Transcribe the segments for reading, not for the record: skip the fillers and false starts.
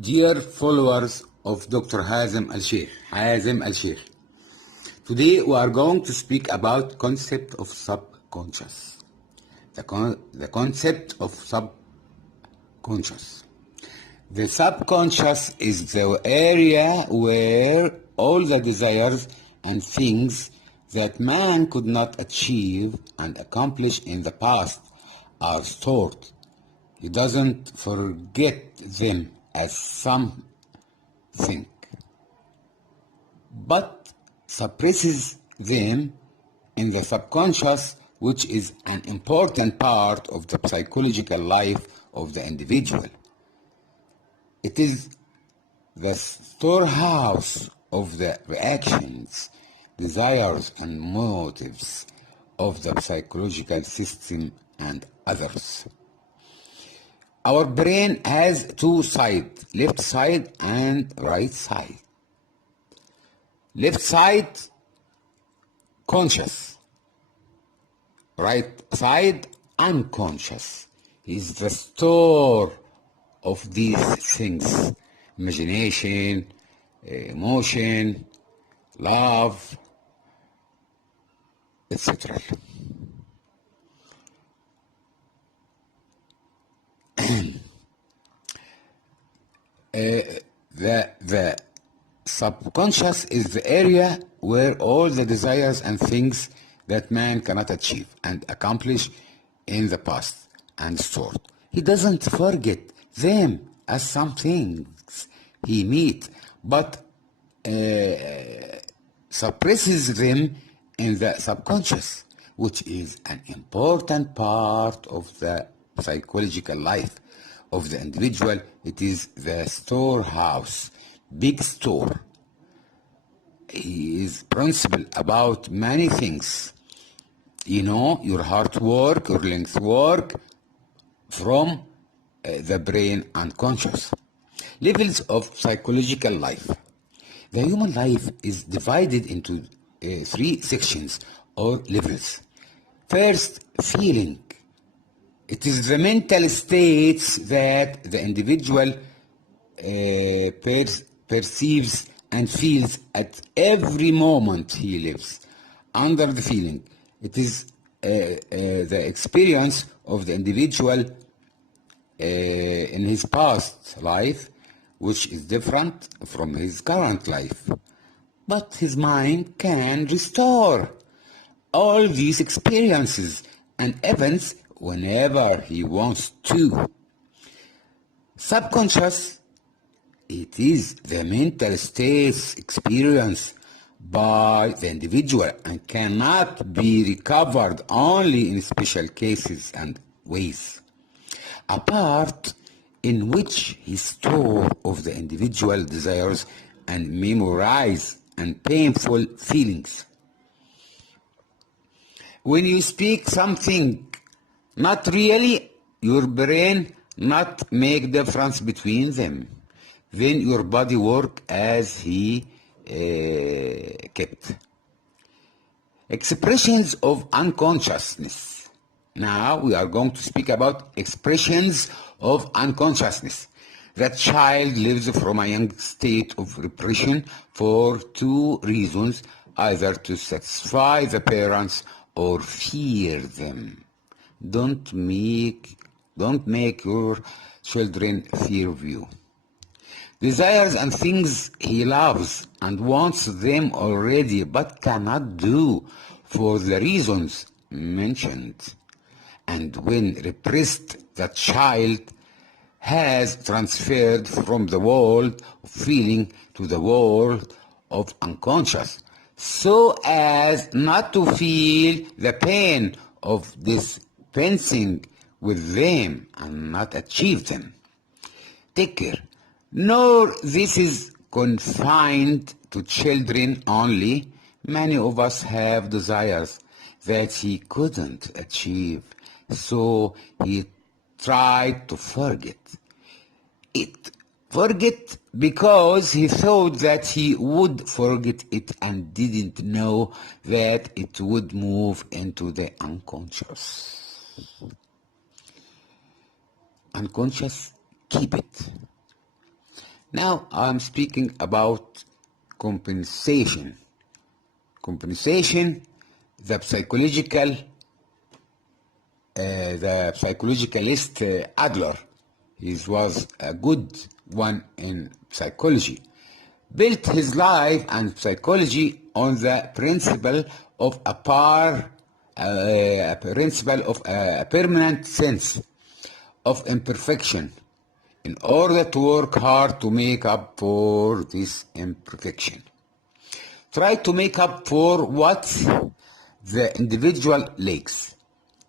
Dear followers of Dr. Hazem Elshaikh, today we are going to speak about concept of subconscious. The concept of subconscious. The subconscious is the area where all the desires and things that man could not achieve and accomplish in the past are stored. He doesn't forget them as some think, but suppresses them in the subconscious, which is an important part of the psychological life of the individual. It is the storehouse of the reactions, desires, and motives of the psychological system and others. Our brain has two sides, left side and right side. Left side, conscious. Right side, unconscious. Is the store of these things: imagination, emotion, love, etc. The subconscious is the area where all the desires and things that man cannot achieve and accomplish in the past and stored. He doesn't forget them as some things he meet, but suppresses them in the subconscious, which is an important part of the psychological life of the individual. It is the storehouse, big store. He is principle about many things. You know, your heart work, your lungs work from the brain unconscious. Levels of psychological life. The human life is divided into three sections or levels. First, feeling. It is the mental states that the individual perceives and feels at every moment he lives. Under the feeling, it is the experience of the individual in his past life, which is different from his current life. But his mind can restore all these experiences and events whenever he wants to. Subconscious, it is the mental states experienced by the individual and cannot be recovered only in special cases and ways. A part in which his store of the individual desires and memorize and painful feelings. When you speak something not really, your brain not make difference between them. Then your body work as he kept. Expressions of unconsciousness. Now we are going to speak about expressions of unconsciousness. The child lives from a young state of repression for two reasons, either to satisfy the parents or fear them. Don't make your children fear you. Desires and things he loves and wants them already but cannot do for the reasons mentioned. And when repressed, the child has transferred from the world of feeling to the world of unconscious, so as not to feel the pain of dispensing with them and not achieve them. Take care. Nor this is confined to children only. Many of us have desires that he couldn't achieve, so he tried to forget it. Forget because he thought that he would forget it and didn't know that it would move into the unconscious. Unconscious, keep it. Now I'm speaking about compensation. Compensation, the psychologist Adler, he was a good one in psychology, built his life and psychology on the principle of a permanent sense of imperfection in order to work hard to make up for this imperfection. Try to make up for what the individual lacks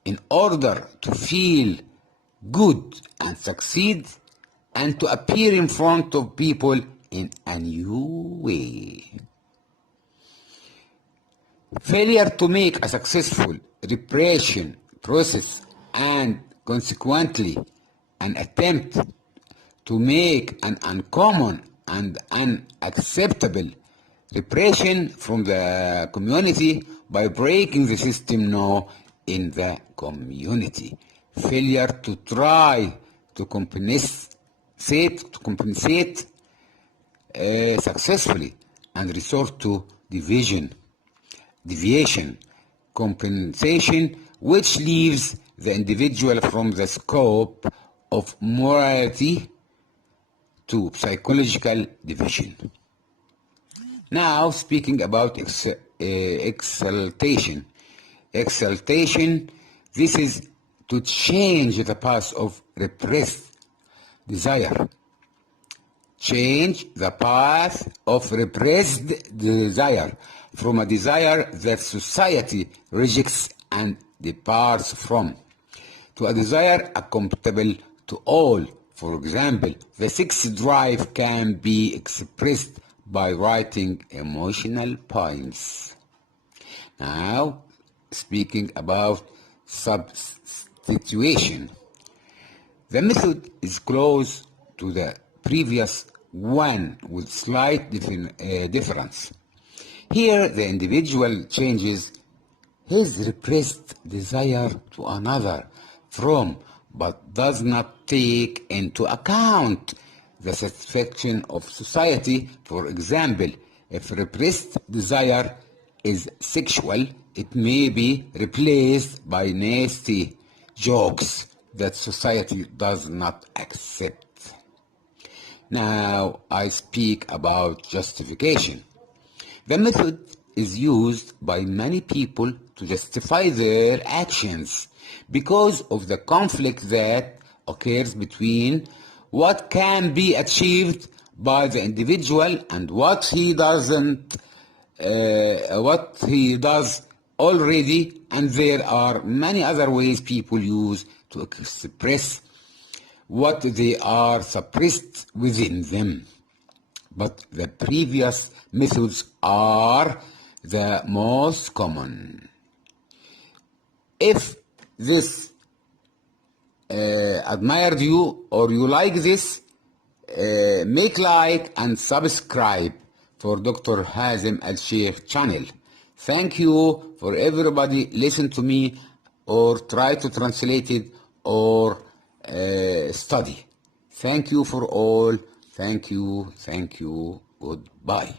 in order to feel good and succeed and to appear in front of people in a new way. Failure to make a successful reparation process and consequently an attempt to make an uncommon and unacceptable repression from the community by breaking the system now in the community. Failure to try to compensate successfully and resort to deviation, compensation, which leaves the individual from the scope of morality to psychological division. Now, speaking about exaltation. Exaltation, this is to change the path of repressed desire. Change the path of repressed desire from a desire that society rejects and departs from to a desire acceptable to all. For example, the sex drive can be expressed by writing emotional poems. Now, speaking about substitution. The method is close to the previous one with slight difference. Here, the individual changes his repressed desire to another from, but does not take into account the satisfaction of society. For example, if repressed desire is sexual, it may be replaced by nasty jokes that society does not accept. Now I speak about justification. The method is used by many people to justify their actions because of the conflict that occurs between what can be achieved by the individual and what he does already, and there are many other ways people use to express what they are suppressed within them. But the previous methods are the most common. If this admired you or you like this, make like and subscribe for Dr. Hazem Elshaikh channel. Thank you for everybody listen to me or try to translate it or study. Thank you for all. Thank you. Goodbye.